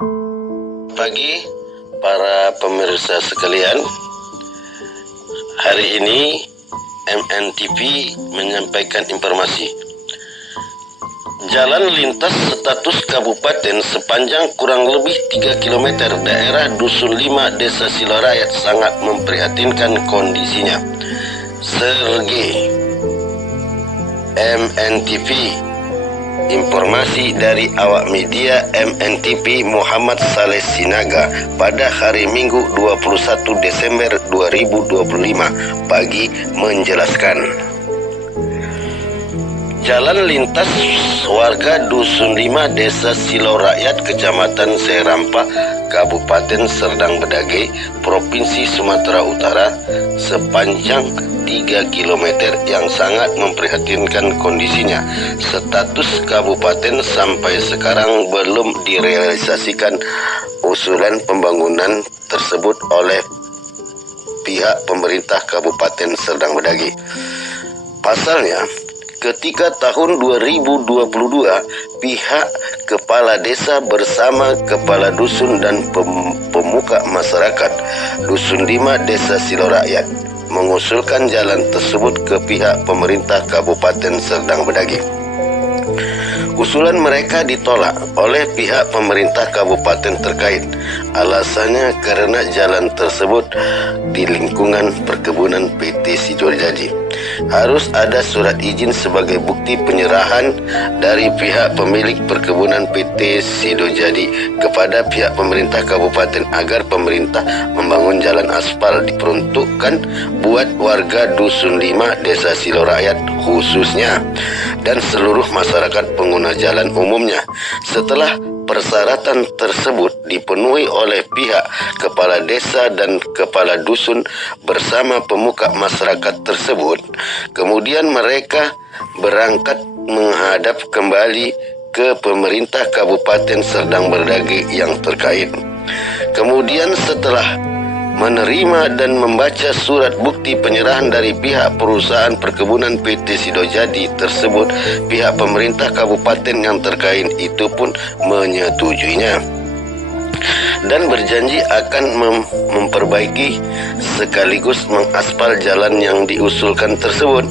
Pagi para pemirsa sekalian, hari ini MNTV menyampaikan informasi jalan lintas status kabupaten sepanjang kurang lebih 3 km daerah Dusun 5 Desa Silorayat sangat memprihatinkan kondisinya. Sergei MNTV, informasi dari awak media MNTV Muhammad Saleh Sinaga pada hari Minggu 21 Desember 2025 pagi menjelaskan jalan lintas warga Dusun 5 Desa Silorayat Kecamatan Serampah Kabupaten Serdang Bedagai Provinsi Sumatera Utara sepanjang 3 km yang sangat memprihatinkan kondisinya. Status kabupaten sampai sekarang belum direalisasikan usulan pembangunan tersebut oleh pihak pemerintah Kabupaten Serdang Bedagai. Pasalnya, ketika tahun 2022, pihak kepala desa bersama kepala dusun dan pemuka masyarakat Dusun 5 Desa Silorayat mengusulkan jalan tersebut ke pihak pemerintah Kabupaten Serdang Bedagai. Usulan mereka ditolak oleh pihak pemerintah kabupaten terkait. Alasannya karena jalan tersebut di lingkungan perkebunan PT Sidojadi. Harus ada surat izin sebagai bukti penyerahan dari pihak pemilik perkebunan PT Sidojadi kepada pihak pemerintah kabupaten agar pemerintah membangun jalan aspal diperuntukkan buat warga Dusun 5 Desa Silorayat khususnya dan seluruh masyarakat pengguna jalan umumnya. Setelah persyaratan tersebut dipenuhi oleh pihak kepala desa dan kepala dusun bersama pemuka masyarakat tersebut, kemudian mereka berangkat menghadap kembali ke pemerintah Kabupaten Serdang Bedagai yang terkait. Kemudian setelah menerima dan membaca surat bukti penyerahan dari pihak perusahaan perkebunan PT Sidojadi tersebut, pihak pemerintah kabupaten yang terkait itu pun menyetujuinya dan berjanji akan memperbaiki sekaligus mengaspal jalan yang diusulkan tersebut.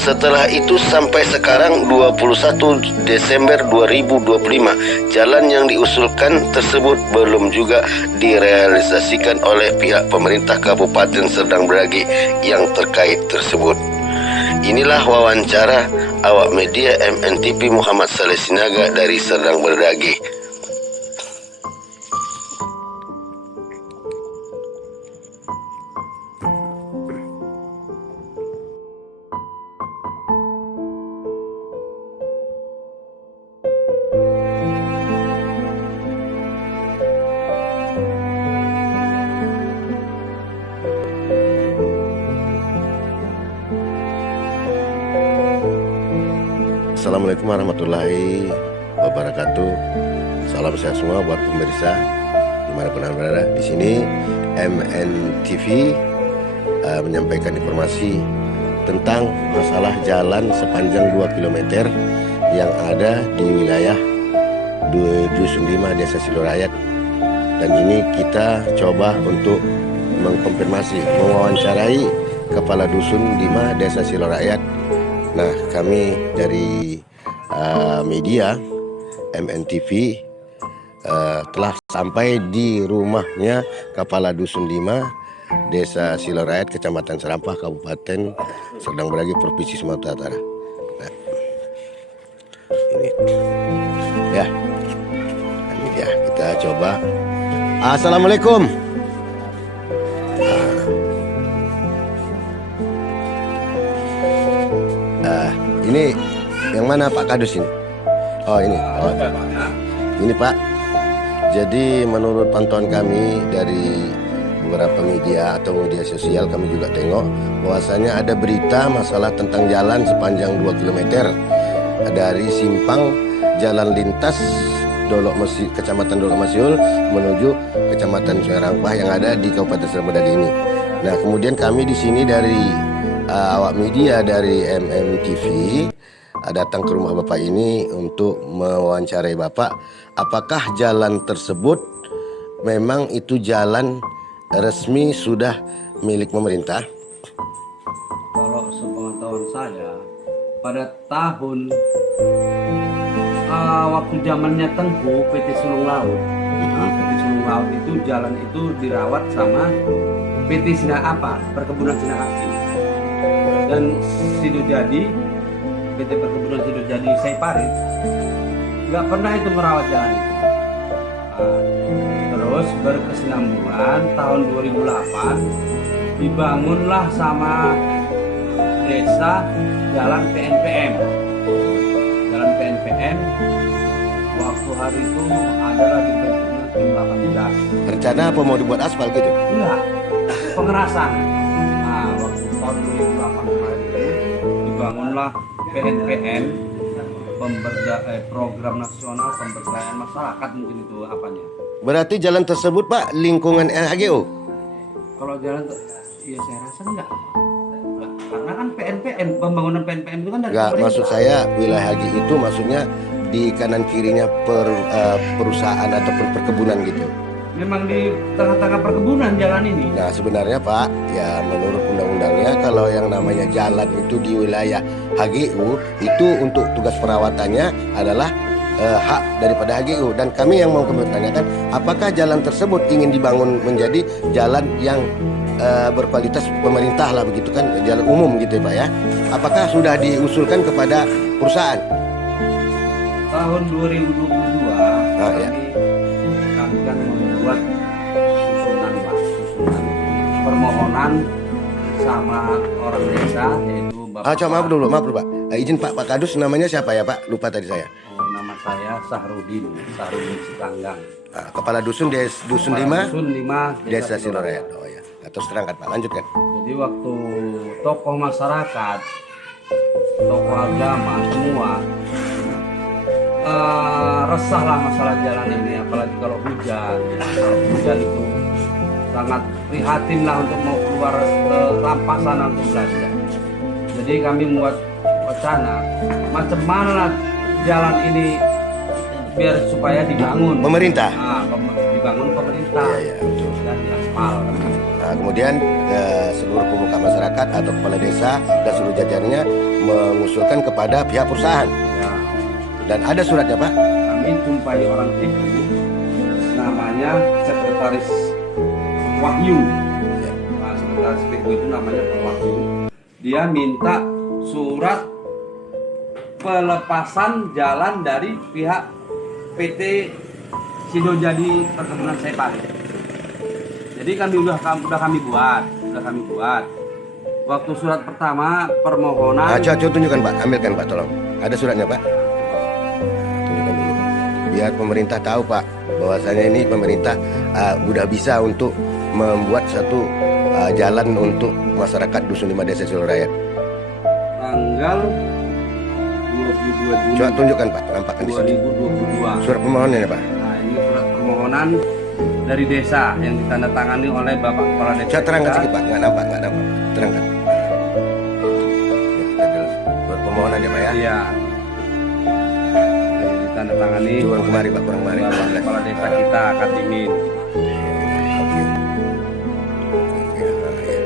Setelah itu sampai sekarang 21 Desember 2025, jalan yang diusulkan tersebut belum juga direalisasikan oleh pihak pemerintah Kabupaten Serdang Bedagai yang terkait tersebut. Inilah wawancara awak media MNTV Muhammad Saleh Sinaga dari Serdang Bedagai. Assalamualaikum warahmatullahi wabarakatuh. Salam sehat semua buat pemirsa dimanapun Anda berada. Di sini MNTV menyampaikan informasi tentang masalah jalan sepanjang 2 km yang ada di wilayah Dusun 5 Desa Silorayat. Dan ini kita coba untuk mengkonfirmasi, mewawancarai Kepala Dusun 5 Desa Silorayat. Nah, kami dari media MNTV telah sampai di rumahnya Kepala Dusun 5 Desa Silorayat, Kecamatan Serampah, Kabupaten Serdang Bedagai, Provinsi Sumatera Utara. Nah, ini ya, kita coba. Assalamualaikum. Ini yang mana Pak Kadus ini? Oh ini. Oh, ini Pak. Jadi menurut pantauan kami dari beberapa media atau media sosial, kami juga tengok bahwasanya ada berita masalah tentang jalan sepanjang 2 km dari simpang jalan lintas Kecamatan Dolok Masiul menuju Kecamatan Serampah yang ada di Kabupaten Serdang Bedagai ini. Nah, kemudian kami di sini dari awak media dari MNTV datang ke rumah Bapak ini untuk mewawancarai Bapak. Apakah jalan tersebut memang itu jalan resmi sudah milik pemerintah? Kalau sepengetahuan saya, pada tahun waktu zamannya Tengku PT Sulung Laut, PT Sulung Laut itu jalan itu dirawat sama PT Perkebunan Sinarasi, dan Sidojadi, PT Perkebunan Sidojadi Seiparit nggak pernah itu merawat jalan itu. Terus berkesinambungan tahun 2008 dibangunlah sama desa jalan PNPM. Jalan PNPM waktu hari itu adalah dibentuknya tim 18. Rencana apa, mau dibuat aspal gitu? Enggak, pengerasan. Nah, waktu tahun 2008 kemarin itu dibangunlah PNPM, program nasional pemberdayaan masyarakat, mungkin itu apanya. Berarti jalan tersebut Pak lingkungan LHGO? Kalau jalan, ya saya rasa enggak. Karena kan PNPM, pembangunan PNPM itu kan dari Enggak, pemerintah. maksud saya wilayah haji itu maksudnya di kanan kirinya perusahaan atau perkebunan gitu. Memang di tengah-tengah perkebunan jalan ini. Nah sebenarnya Pak, ya menurut undang-undangnya kalau yang namanya jalan itu di wilayah HGU itu untuk tugas perawatannya adalah hak daripada HGU. Dan kami yang mau bertanyakan, apakah jalan tersebut ingin dibangun menjadi jalan yang berkualitas pemerintah lah begitu kan, jalan umum gitu ya Pak ya? Apakah sudah diusulkan kepada perusahaan? Tahun 2022 Ya. kami kan membuat susunan permohonan sama orang desa, yaitu Bapak. Maaf dulu Pak. Izin Pak Kadus, namanya siapa ya Pak? Lupa tadi saya. Nama saya Sahrudin Sitanggang. Kepala Dusun Dusun 5 Desa Silorayat. Oh ya. Terus terangkat Pak, lanjutkan. Jadi waktu tokoh masyarakat, tokoh agama semua resahlah masalah jalan ini, apalagi kalau hujan. Kalau hujan itu sangat prihatin lah untuk mau keluar ke Rampasan untuk belanja. Jadi kami membuat wacana macam mana jalan ini biar supaya dibangun Pemerintah. Dibangun pemerintah. Iya, betul. Dan diaspal. Nah, kemudian seluruh pemuka masyarakat atau kepala desa dan seluruh jajarannya mengusulkan kepada pihak perusahaan. Ya. Dan ada suratnya Pak? Kami jumpai orang itu, namanya Sekretaris Wahyu. Nah, Sekretaris itu namanya Pak Wahyu. Dia minta surat pelepasan jalan dari pihak PT Sidojadi Perkebunan Seiparit. Jadi kami udah kami buat. Waktu surat pertama permohonan. Coba tunjukkan Pak, ambilkan Pak, tolong. Ada suratnya Pak? Tunjukkan dulu. Biar pemerintah tahu Pak, bahwasanya ini pemerintah udah bisa untuk membuat satu jalan untuk masyarakat Dusun 5 Desa Silorayat. Tanggal 22 Juni. Coba tunjukkan Pak, nampakkan di sini. 2022. Surat permohonannya Pak. Nah, ini surat permohonan dari desa yang ditandatangani oleh Bapak Kepala Desa. Coba terangkan sedikit Pak, nggak nampak. Terangkan. Surat permohonannya Pak ya. Iya. Yang ditandatangani Kurang kemari Pak, kurang kemari. Bapak Kepala Desa kita, Katimin.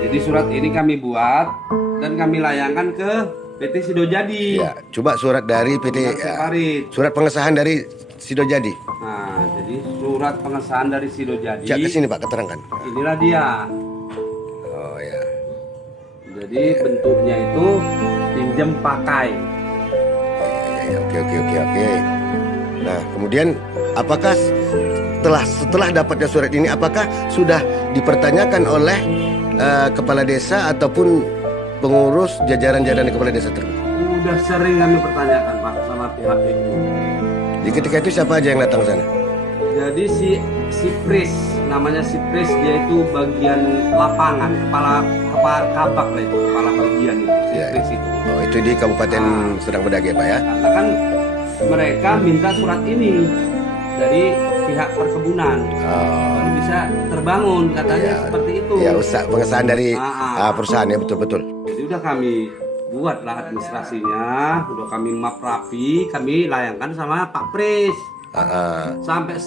Jadi surat ini kami buat dan kami layangkan ke PT Sidojadi. Ya, coba surat dari PT surat pengesahan dari Sidojadi. Nah, jadi surat pengesahan dari Sidojadi. Cak ke sini Pak, keterangkan. Inilah dia. Oh ya. Jadi bentuknya itu pinjam pakai. Ya, oke. Nah, kemudian apakah setelah dapatnya surat ini, apakah sudah dipertanyakan oleh kepala desa ataupun pengurus jajaran-jajaran kepala desa tersebut? Udah sering kami pertanyakan Pak sama pihak itu. Di ketika itu siapa aja yang datang ke sana? Jadi si Pris, namanya si Pris, dia itu bagian lapangan, kepala kabak lah itu, kepala bagian itu, si Ya, Pris itu. Oh, itu di Kabupaten Serdang Bedagai Pak ya? Karena kan mereka minta surat ini dari pihak perkebunan, baru bisa terbangun, katanya Ya, seperti itu. Ya, pengesahan dari perusahaan ya, betul. Jadi udah kami buatlah administrasinya, udah kami map rapi, kami layangkan sama Pak Pris. Ah, ah. Sampai